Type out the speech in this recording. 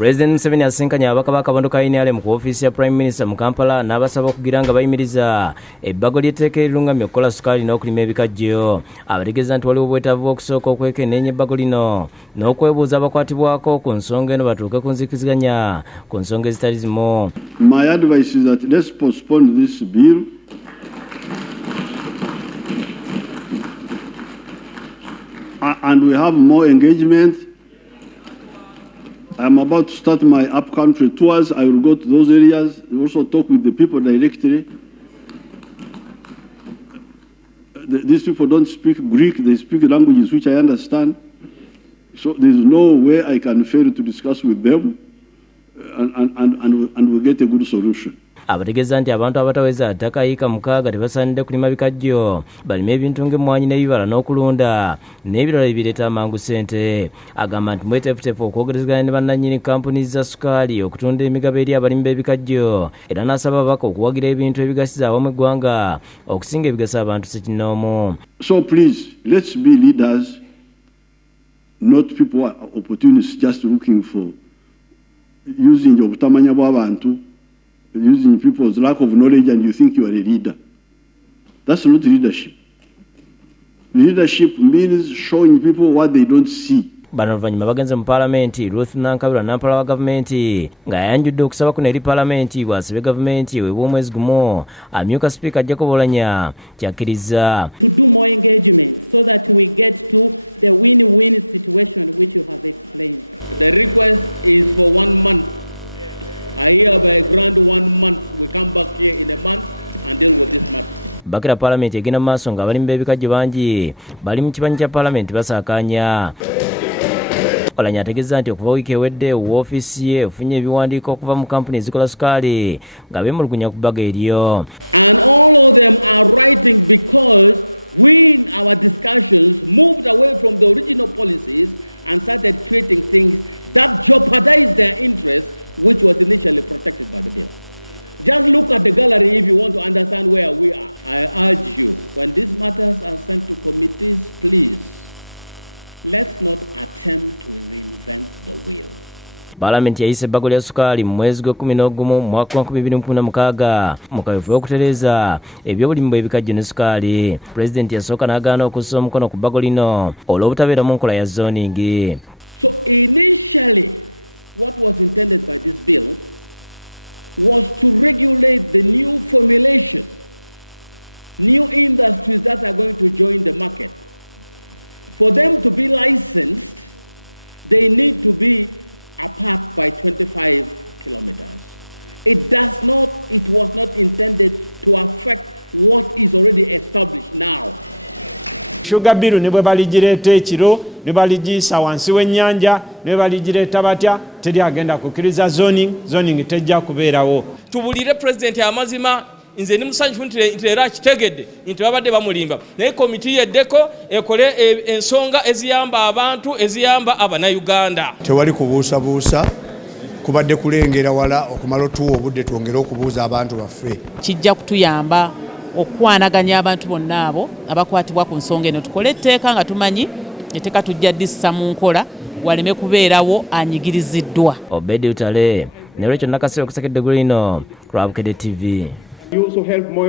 President Museveni asinkanya ababaka ba Kabondo ka NRM ku office ya Prime Minister mu Kampala n'abasaba okugira nga bayimiriza ebbago ly'etteeka erirungamye okukola sukaali n'okulima ebikajjo. Abategeeza nti waliwo obwetaavu okusooka okwekenneenya ebbago lino n'okwebuuza abakwatibwako ku nsonga eno batuuke ku nzikiziganya ku nsonga ezitali zimu. My advice is that let's postpone this bill and we have more engagement. I'm about to start my up-country tours. I will go to those areas, also talk with the people directly. These people don't speak Greek, they speak languages which I understand. So there's no way I can fail to discuss with them and we'll get a good solution. Abategeeza nti abantu abataweza ttaka yiika 6 tebasaanidde kulima bikajjo balime ebintu ng'emmwanyi n'ebibala n'okulunda n'ebirala ebireeta amangu ssente. Agamba nti mweteefuteefu okwogerezeganya ne bannannyini kampuni za sukaali okutunda emigabo eri abalimi b'ebikajjo, era n'asaba ababaka okuwagira ebintu ebigasiza awamu eggwanga okusinga ebigasa abantu ssekinnoomu. So please, let's be leaders, not people who are opportunists just looking for using obutamanya bw'abantu, using people's lack of knowledge, and you think you are a leader. That's not leadership. Leadership means showing people what they don't see. Bano oluvannyuma bagenze mu Paalamenti, Ruth Nankabirwa nampala wa gavumenti ng'ayanjudde okusaba kuno eri Paalamenti bw'asibe gavumenti eweebwa omwezi gumu amyuka Sipiika Jacob Oulanyah kyakkiriza. Bakira Paalamenti egenda mu maaso nga abalimi b'ebikajjo bangi bali mu kibanyi kya Paalamenti basaakaanya. Oulanyah ategeeza nti okuva wiiki ewedde woofiisi ye efunye ebiwandiiko okuva mu kampuni ezikola sukaali nga beemulugunya ku bbago eryo. Paalamenti yayise ebbago lya sukaali mu mwezi gwa 11 mu mwaka wa 2016 mu kaweefube okutereeza ebyobulimi bw'ebikajjo ne sukaali. Pulezidenti yasooka n'agaana okussa omukono ku bbago lino olw'obutabeera mu nkola ya zoningi. Sugar bill ne bwe baligireeta ekiro ne baligiyisa wansi w'ennyanja ne baligireeta batya teri agenda kukkiriza zoning tejja kubeerawo. Tubulire president amazima nze ni musanyufu nti era akitegedde nti babadde bamulimba naye komiti yeddeko ekole ensonga eziyamba abantu eziyamba Abannayuganda. Tewali kubuusabuusa, kubadde kulengera wala okumala otuwa obudde twongere okubuuza abantu baffe. Kijja kutuyamba okwanaganya abantu bonna abo abakwatibwa ku nsonga eno tukole etteeka nga tumanyi etteeka tujja ddissa mu nkola waleme kubeerawo anyigiriziddwa. Obedi Utale ne Rachel Nakasero okusekedde gulino Club KD TV.